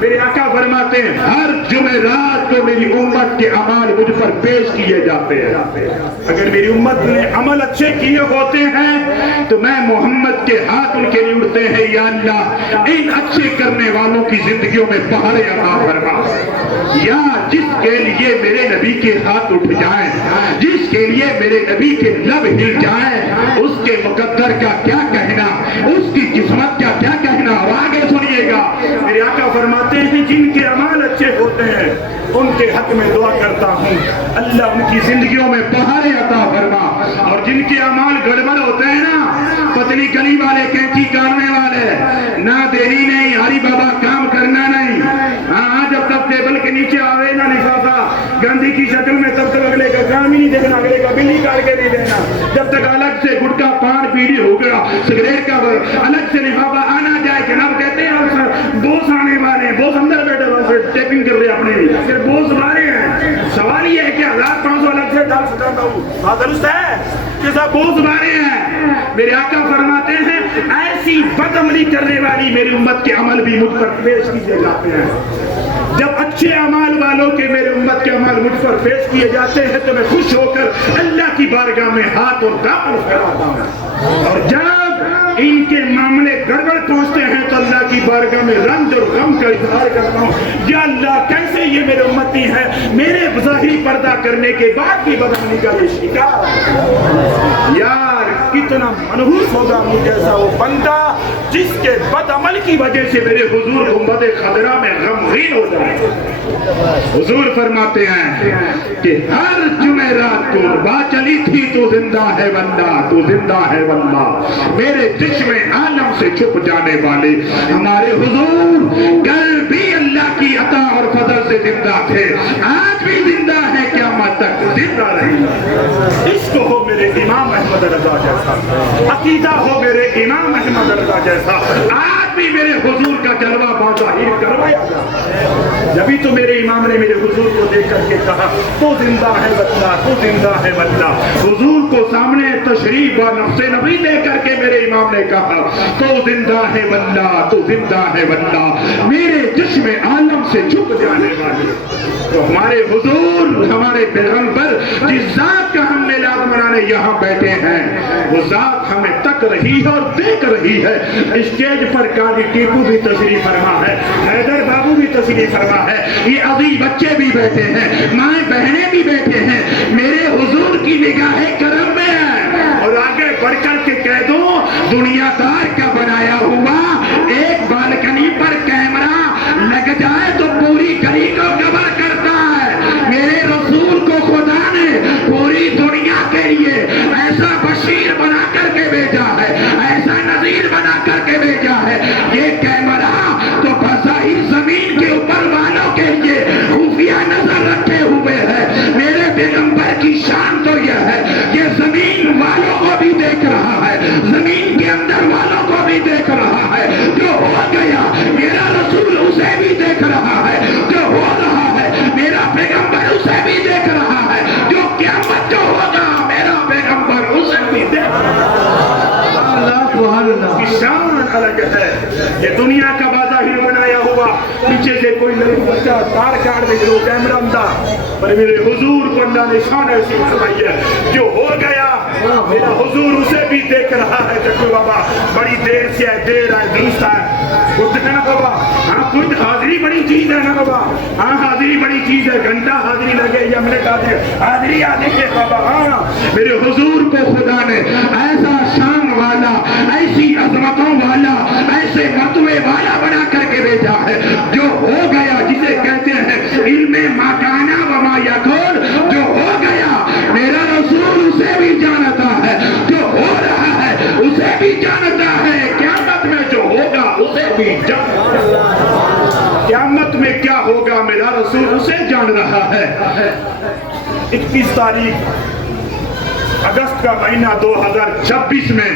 میرے آقا فرماتے ہیں ہر جمعرات کو میری امت کے اعمال مجھ پر پیش کیے جاتے ہیں. اگر میری امت نے عمل اچھے کیے ہوتے ہیں تو میں محمد کے ہاتھ ان کے لیے اٹھتے ہیں, یا اللہ ان اچھے کرنے والوں کی زندگیوں میں بہار عطا فرما. یا جس کے لیے میرے نبی کے ہاتھ اٹھ جائیں, جس کے لیے میرے نبی کے لب ہل جائیں, اس کے مقدر کا کیا کہنا, اس کی قسمت کا کیا کہنا. اور آگے سنیے گا, میرے آقا فرماتے ہیں جن کے اعمال اچھے ہوتے ہیں ان کے حق میں دعا کرتا ہوں اللہ ان کی زندگیوں میں بہار عطا فرما. اور جن کے اعمال گڑبڑ ہوتے ہیں نا, پتلی گلی والے, کینچی کاٹنے والے, نہ دینی نہیں, ہری بابا کام کرنا نہیں. ہاں, جب تک ٹیبل کے نیچے آوے نا لفافہ گاندھی کی شکل میں, تب تک اگلے کا کام ہی نہیں دیکھنا, اگلے کا بلی کاٹ کے نہیں دینا. جب تک الگ سے گٹکا پان بیڑی ہو گیا, سگریٹ کا الگ سے لفافہ آنا جائے. جناب کہتے ہیں بوس آنے والے ہیں, بوس اندر بیٹھے ہوئے ٹیپنگ کر رہے اپنے لیے, بوس ہمارے ہیں. سوال یہ ہے کہ 1500 الگ سے ڈال سکتا ہوں, بات درست ہے کہ سب بوس ہمارے ہیں. میرے آقا فرماتے ہیں ایسی بد عملی کرنے والی میری امت کے عمل بھی مجھ پر پیش کیے جاتے ہیں. جب اچھے اعمال والوں کے میرے امت کے عمل مجھ پر پیش کیے جاتے ہیں تو میں خوش ہو کر اللہ کی بارگاہ میں ہاتھ اور دامن پھیلاتا ہوں. اور جب ان کے معاملے گڑبڑ پہنچتے ہیں تو اللہ کی بارگاہ میں رنج اور غم کا اظہار کرتا ہوں, یا اللہ کیسے یہ میرے امتی ہیں, میرے ظاہری پردہ کرنے کے بعد بھی بدعملی کا یہ شکار. یار کتنا منحوس ہوگا مجھ جیسا وہ بندہ جس کے بد عمل کی وجہ سے میرے حضور گنبد خضرا میں غمگین ہو جائے. حضور فرماتے ہیں کہ ہر جمعرات کو بات چلی تھی تو زندہ ہے واللہ, تو زندہ ہے واللہ, میرے چشم عالم سے چھپ جانے والے ہمارے حضور کل بھی اللہ اللہ کی عطا اور فضل سے زندہ تھے، آج بھی زندہ ہے، قیامت تک زندہ رہی۔ عشق ہو میرے امام احمد رضا جیسا، عقیدہ ہو میرے امام احمد رضا جیسا، آج بھی میرے حضور کا جلوہ بظاہر کروایا جائے۔ جبھی تو میرے امام نے میرے حضور کو دیکھ کر کے کہا تو زندہ ہے واللہ، تو زندہ ہے واللہ۔ حضور کو سامنے تشریف و نفس نبی دے کر کے میرے امام نے کہا تو زندہ ہے واللہ، تو زندہ ہے واللہ، میرے چشم عالم سے جھک جانے والے۔ تو ہمارے حضور، ہمارے پیغمبر جس ذات کا ہم میلاد منانے یہاں بیٹھے ہیں، وہ ذات ہمیں تک رہی ہے اور دیکھ رہی ہے۔ اسٹیج پر قاضی ٹیپو بھی تشریف فرما ہے، حیدر بابو بھی تشریف فرما ہے، یہ عزیز بچے بھی بیٹھے ہیں، مائیں بہنیں بھی بیٹھے ہیں، میرے حضور کی نگاہ کرم میں ہے۔ اور آگے بڑھ کر کے کہہ دوں، دنیا دار کا بنایا ہوا ایک بالکنی پر کیمرہ لگ جائے تو پوری گلی کو کور کرتا ہے۔ میرے رسول کو خدا نے پوری دنیا کے لیے ایسا بشیر بنا کر کے بھیجا ہے، ایسا نذیر بنا کر کے بھیجا ہے۔ یہ کیمرہ تو بظاہر زمین کے اوپر والوں کے لیے خفیہ نظر رکھے ہوئے ہے، میرے پیغمبر کی شان تو یہ ہے کہ زمین والوں کو بھی دیکھ رہا ہے، زمین کے اندر والوں کو بھی دیکھ رہا ہے۔ جو ہو گیا میرا رسول اسے بھی دیکھ رہا ہے، جو ہو رہا ہے میرا پیغمبر اسے بھی دیکھ رہا ہے، جو قیامت جو ہوگا میرا پیغمبر اسے بھی دیکھ رہا ہے۔ اللہ سبحان اللہ کی شان الگ ہے، یہ دنیا کا بظاہر بنایا ہوا، پیچھے سے کوئی نہیں بچہ تار کاٹ دے گا کیمرہ اندر، پر میرے حضور کو اللہ نے شان ایسی فرمائی ہے، جو ہو گیا میرا حضور اسے بھی دیکھ رہا ہے۔ دیکھو بابا بڑی دیر سے ہے، دیر ہے درست ہے، خود ہے نا بابا، ہاں خود حاضری بڑی چیز ہے نا بابا، ہاں حاضری بڑی چیز ہے، گھنٹہ حاضری لگے یا منٹ حاضری آ دیکھے بابا۔ ہاں میرے حضور کو خدا نے ایسا شان والا، ایسی عظمتوں والا، ایسے مرتبے والا بنا کر کے بھیجا ہے، جو ہو گیا جسے کہتے ہیں علم ما کان و ما یکون، جو ہو گیا میرا رسول اسے بھی جانتا ہے، جو ہو رہا ہے اسے بھی جانتا ہے، قیامت میں جو ہوگا اسے بھی جانتا ہے۔ قیامت میں کیا ہوگا میرا رسول اسے جان رہا ہے۔ 21 تاریخ اگست کا مہینہ 2026 میں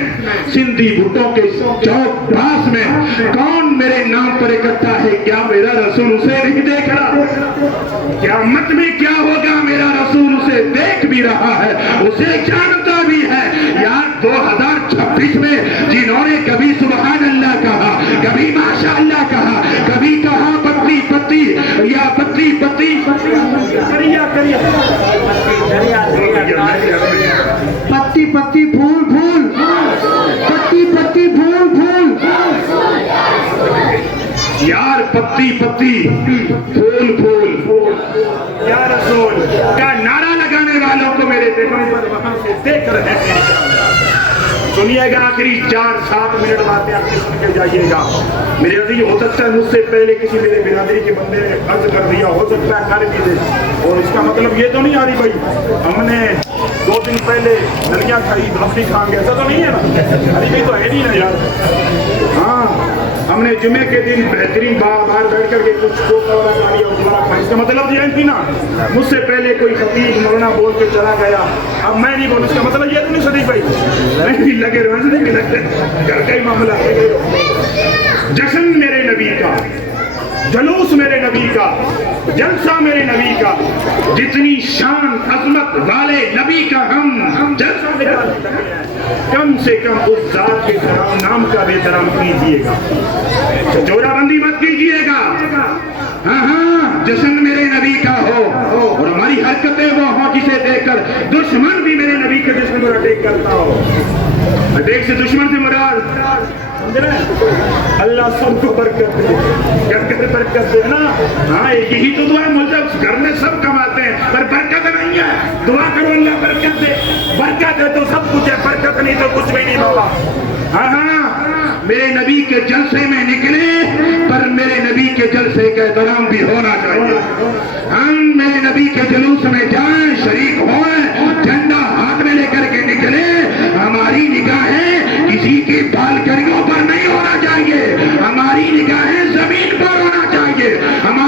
سندھی بھٹوں کے چوک پاس میں کون میرے نام پر اکٹھا ہے؟ کیا میرا رسول اسے نہیں دیکھ رہا؟ قیامت میں کیا ہوگا میرا رسول اسے دیکھ بھی رہا ہے، اسے جانتا بھی ہے۔ یار 2026 میں جنہوں نے کبھی سبحان اللہ کہا، کبھی ماشاء اللہ کہا، کبھی کہا پتی پتی یا پتی پتی پتی پتی پھول پھول، پتی پتی پھول پھول، یار پتی پتی پھول پھول یا رسول کا نعرہ لگانے والوں کو میرے پیغمبر وہاں سے دیکھ رہے ہیں۔ سنیے گا آخری 4-7 منٹ باتیں آپ سن کے جائیے گا۔ میرے عزیز ہو سکتا ہے مجھ سے پہلے کسی میرے برادری کے بندے نے عرض کر دیا، ہو سکتا ہے کر بھی دے، اور اس کا مطلب یہ تو نہیں آ رہی بھائی ہم نے 2 دن پہلے نلیاں کھائی بھافی کھائیں گے، ایسا تو نہیں ہے نا؟ ارے بھی تو ہے نہیں نا یار۔ ہاں ہم نے جمعے کے دن بہترین باہر بیٹھ کر کے کچھ اس کا مطلب یہ نہیں نا مجھ سے پہلے کوئی خطیب مولانا بول کے چلا گیا، اب میں نہیں بولوں، اس کا مطلب یہ تو نہیں صدیق بھائی میں بھی لگے رہے بھی لگتے گھر کا ہی معاملہ ہے۔ جشن میرے نبی کا، جلوس میرے نبی کا، جلسہ میرے نبی کا، جتنی شان عظمت والے نبی کا ہم جلسہ نکالتے ہیں، کم سے کم اس ذات کے نام کا بھی احترام کیجیے گا، چورا بندی مت کیجیے گا۔ ہاں ہاں جشن میرے نبی کا ہو اور ہماری حرکتیں وہ ہوں جسے دیکھ کر دشمن بھی میرے نبی کے جشن کو اٹیک کرتا ہو۔ اٹیک سے دشمن سے مراد اللہ سب کو برکت دے، گھر برکت دے نا۔ ہاں یہی تو دعا ہے، مجھے گھر میں سب کماتے ہیں پر برکت نہیں ہے، دعا کرو اللہ برکت دے، برکت ہے تو سب کچھ ہے، برکت نہیں تو کچھ بھی نہیں بابا۔ ہاں ہاں میرے نبی کے جلسے میں نکلے پر میرے نبی کے جلسے کا احترام بھی ہونا چاہیے۔ ہم میرے نبی کے جلوس میں جائیں، شریک ہوئیں، جھنڈا ہاتھ میں لے کر کے نکلے، ہماری نگاہیں کسی کی بالکنیوں پر نہیں ہونا چاہیے، ہماری نگاہیں زمین پر ہونا چاہیے، ہماری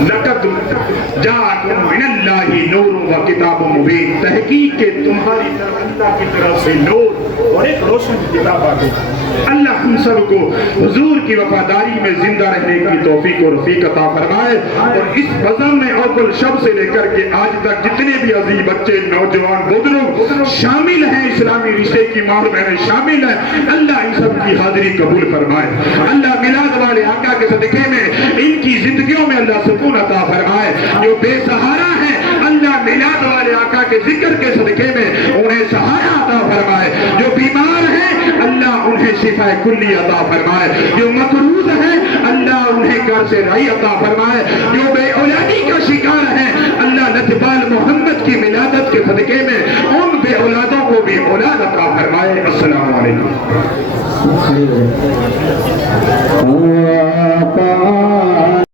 لقد جاءکم من اللہ نور و کتاب مبین، تحقیق کہ تمہاری طرف اللہ کی طرف سے نور اور ایک روشن کتاب آ گئی۔ اللہ ہم سب کو حضور کی وفاداری میں زندہ رہنے کی توفیق و رفیق عطا فرمائے، اور اس بزم میں اول شب سے لے کر کے آج تک جتنے بھی عزیز بچے، نوجوان، بزرگ شامل ہیں، اسلامی رشتے کی ماں بہنیں شامل ہیں، اللہ ان سب کی حاضری قبول فرمائے۔ اللہ میلاد والے آقا کے صدقے میں ان کی زندگیوں میں اللہ سکون عطا فرمائے۔ جو بے سہارا ہیں اللہ میلاد والے آقا کے ذکر کے صدقے میں انہیں سہارا عطا فرمائے۔ جو بیمار ہیں اللہ انہیں شفا کلی عطا فرمائے۔ جو مقروض ہیں اللہ انہیں قرض رہی عطا فرمائے۔ جو بے اولادی کا شکار ہیں اللہ لطفال محمد کی ولادت کے صدقے میں ان بے اولادوں کو بھی اولاد عطا فرمائے۔ السلام علیکم۔